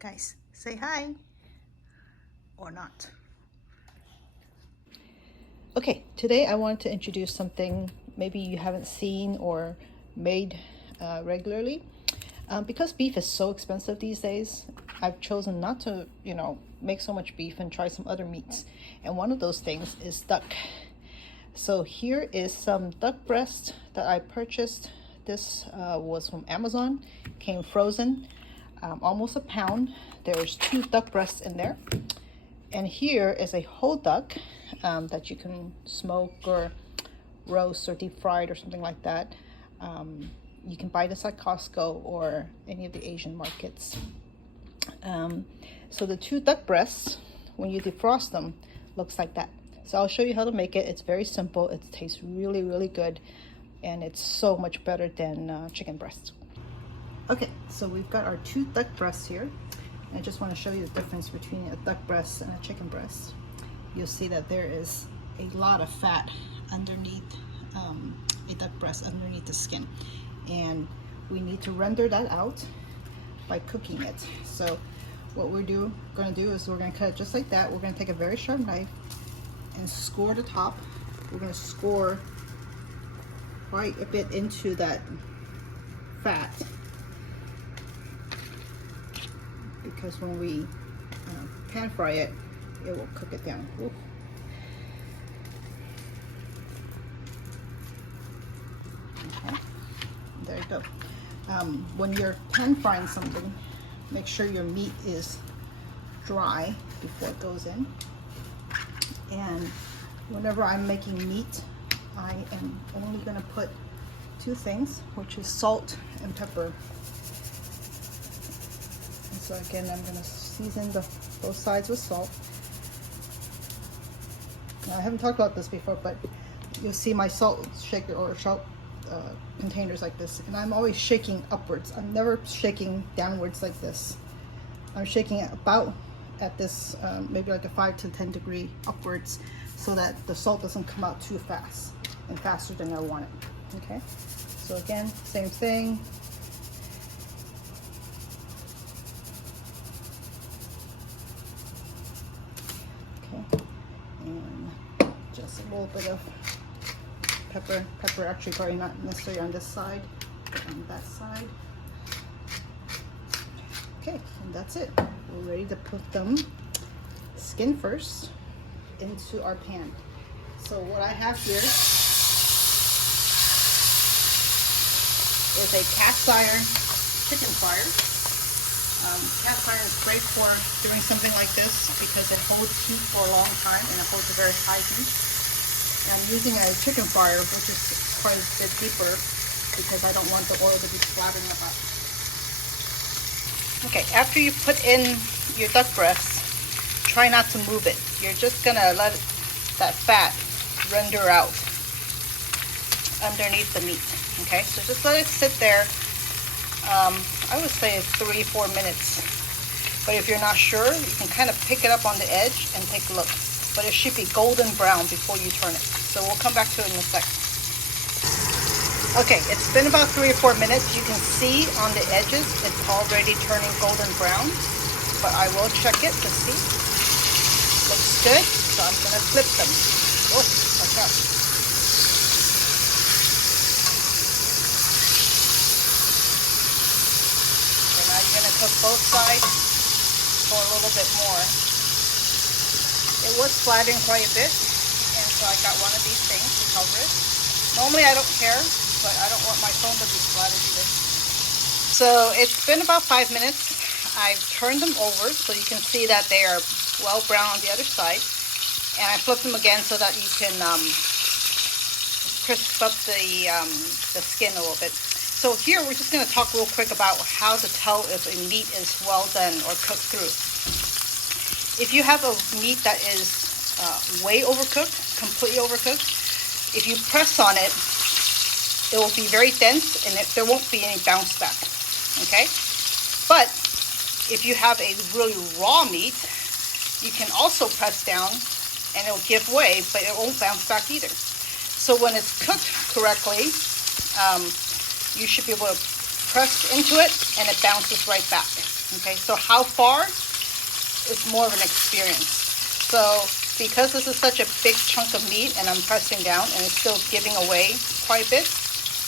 Guys, say hi or not. Okay, today I want to introduce something maybe you haven't seen or made regularly. Because beef is so expensive these days, I've chosen not to, make so much beef and try some other meats. And one of those things is duck. So here is some duck breast that I purchased. This was from Amazon, came frozen, almost a pound. There's 2 duck breasts in there. And here is a whole duck that you can smoke or roast or deep fried or something like that. You can buy this at Costco or any of the Asian markets. So the 2 duck breasts, when you defrost them, looks like that. So I'll show you how to make it. It's very simple. It tastes really, really good. And it's so much better than chicken breast. Okay, so we've got our 2 duck breasts here. And I just want to show you the difference between a duck breast and a chicken breast. You'll see that there is a lot of fat underneath a duck breast, underneath the skin. And we need to render that out by cooking it. So what we're going to do is we're going to cut it just like that. We're going to take a very sharp knife and score the top. We're going to score quite a bit into that fat, because when we pan fry it, it will cook it down. Ooh. Okay, there you go. When you're pan frying something, make sure your meat is dry before it goes in. And whenever I'm making meat, I am only going to put 2 things, which is salt and pepper. And so again, I'm going to season both sides with salt. Now, I haven't talked about this before, but you'll see my salt shaker or salt containers like this, and I'm always shaking upwards. I'm never shaking downwards like this. I'm shaking it about at this maybe like a 5 to 10 degree upwards, so that the salt doesn't come out too fast and faster than I want it. Okay, so again, same thing. Okay, and just a little bit of pepper. Pepper actually probably not necessarily on this side, but on that side. Okay, and that's it. We're ready to put them skin first into our pan. So what I have here is a cast iron chicken fryer. Cast iron is great for doing something like this because it holds heat for a long time and it holds a very high heat. And I'm using a chicken fryer, which is quite a bit deeper because I don't want the oil to be splattering about. Okay, after you put in your duck breast, try not to move it. You're just gonna let that fat render out underneath the meat. Okay, so just let it sit there. I would say 3-4 minutes. But if you're not sure, you can kind of pick it up on the edge and take a look. But it should be golden brown before you turn it. So we'll come back to it in a sec. Okay, it's been about 3 or 4 minutes. You can see on the edges, it's already turning golden brown. But I will check it to see. Looks good, so I'm gonna flip them. Oh, watch out. So now you're gonna cook both sides for a little bit more. It was splattering quite a bit, and so I got one of these things to cover it. Normally I don't care, but I don't want my phone to be splattered either. So it's been about 5 minutes. I've turned them over so you can see that they are well brown on the other side. And I flipped them again so that you can crisp up the skin a little bit. So here we're just going to talk real quick about how to tell if a meat is well done or cooked through. If you have a meat that is way overcooked, completely overcooked, if you press on it, it will be very dense and there won't be any bounce back. Okay? But if you have a really raw meat, you can also press down and it'll give way, but it won't bounce back either. So when it's cooked correctly, you should be able to press into it and it bounces right back. Okay, so how far is more of an experience. So because this is such a big chunk of meat and I'm pressing down and it's still giving away quite a bit,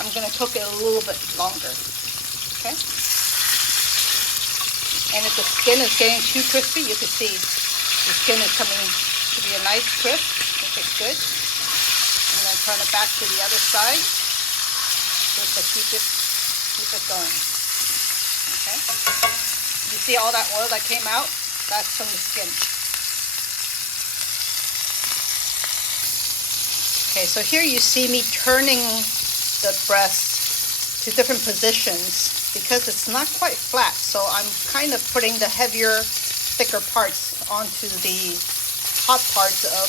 I'm going to cook it a little bit longer. Okay. And if the skin is getting too crispy, you can see the skin is coming to be a nice crisp, which is good. I'm going to turn it back to the other side just to keep it going. Okay. You see all that oil that came out? That's from the skin. Okay, so here you see me turning the breast to different positions because it's not quite flat. So I'm kind of putting the heavier, thicker parts onto the hot parts of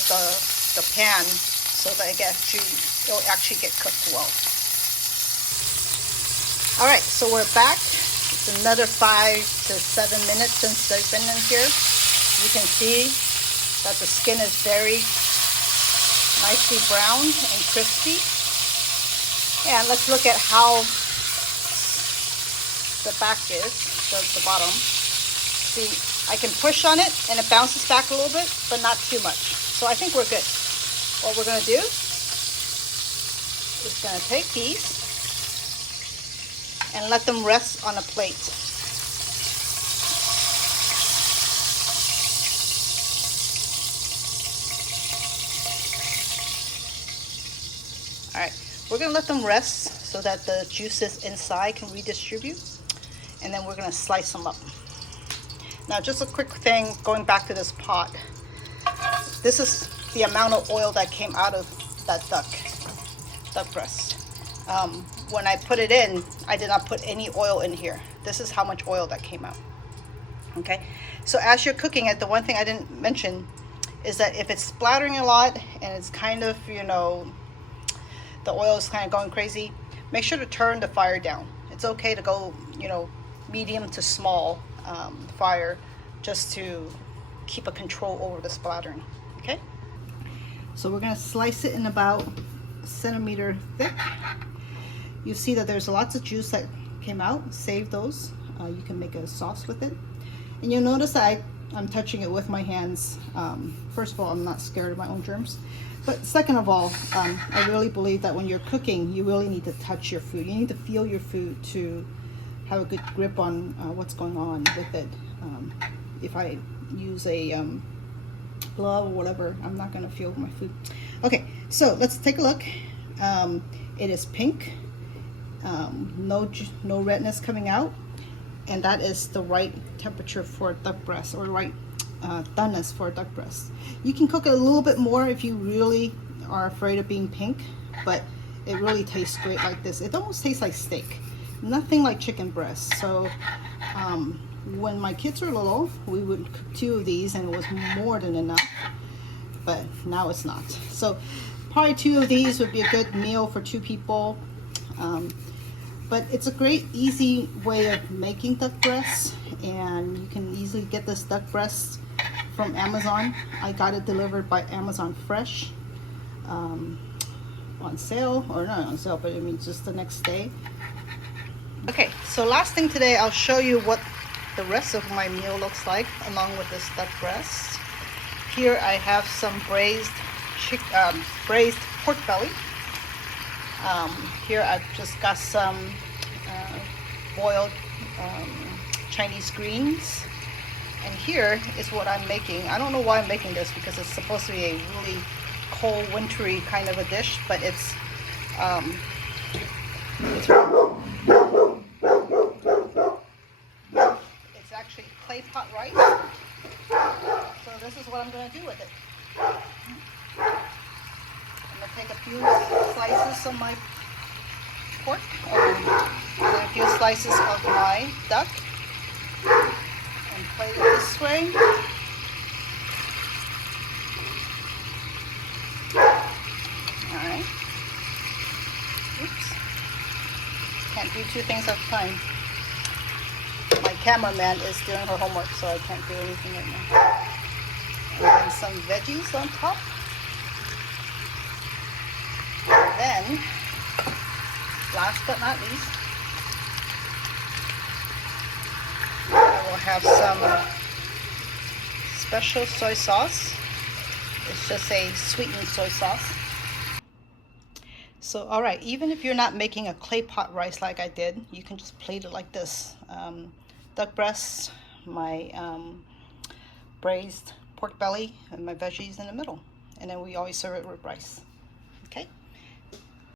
the pan so that it'll actually get cooked well. All right, so we're back. It's another 5 to 7 minutes since they've been in here. You can see that the skin is very nicely browned and crispy. And let's look at how the back is, the bottom. See, I can push on it and it bounces back a little bit, but not too much. So I think we're good. What we're going to do is going to take these and let them rest on a plate. All right, we're gonna let them rest so that the juices inside can redistribute, and then we're gonna slice them up. Now, just a quick thing, going back to this pot. This is the amount of oil that came out of that duck breast. When I put it in, I did not put any oil in here. This is how much oil that came out. Okay, so as you're cooking it, the one thing I didn't mention is that if it's splattering a lot and it's kind of, the oil is kind of going crazy, make sure to turn the fire down. It's okay to go, medium to small fire just to keep a control over the splattering. Okay, so we're going to slice it in about a centimeter thick. You see that there's lots of juice that came out. Save those. You can make a sauce with it. And you'll notice that I'm touching it with my hands. First of all, I'm not scared of my own germs. But second of all, I really believe that when you're cooking, you really need to touch your food. You need to feel your food to have a good grip on what's going on with it. If I use a glove or whatever, I'm not going to feel my food. Okay, so let's take a look. It is pink. No redness coming out. And that is the right temperature for duck breast, or right doneness for duck breast. You can cook it a little bit more if you really are afraid of being pink, but it really tastes great like this. It almost tastes like steak, nothing like chicken breast. So when my kids were little, we would cook 2 of these and it was more than enough, but now it's not. So probably 2 of these would be a good meal for 2 people. But it's a great, easy way of making duck breasts, and you can easily get this duck breast from Amazon. I got it delivered by Amazon Fresh on sale, or not on sale, but I mean just the next day. Okay, so last thing today, I'll show you what the rest of my meal looks like along with this duck breast. Here I have some braised pork belly. Here I've just got some boiled Chinese greens, and here is what I'm making. I don't know why I'm making this, because it's supposed to be a really cold, wintry kind of a dish, but it's actually clay pot rice. So this is what I'm going to do with it. I'm going to take a few slices of my pork and a few slices of my duck and plate it this way. Alright. Oops. Can't do 2 things at a time. My cameraman is doing her homework, so I can't do anything right now. And then some veggies on top. Then, last but not least, I will have some special soy sauce. It's just a sweetened soy sauce. So, all right, even if you're not making a clay pot rice like I did, you can just plate it like this. Duck breasts, my braised pork belly, and my veggies in the middle. And then we always serve it with rice. Okay?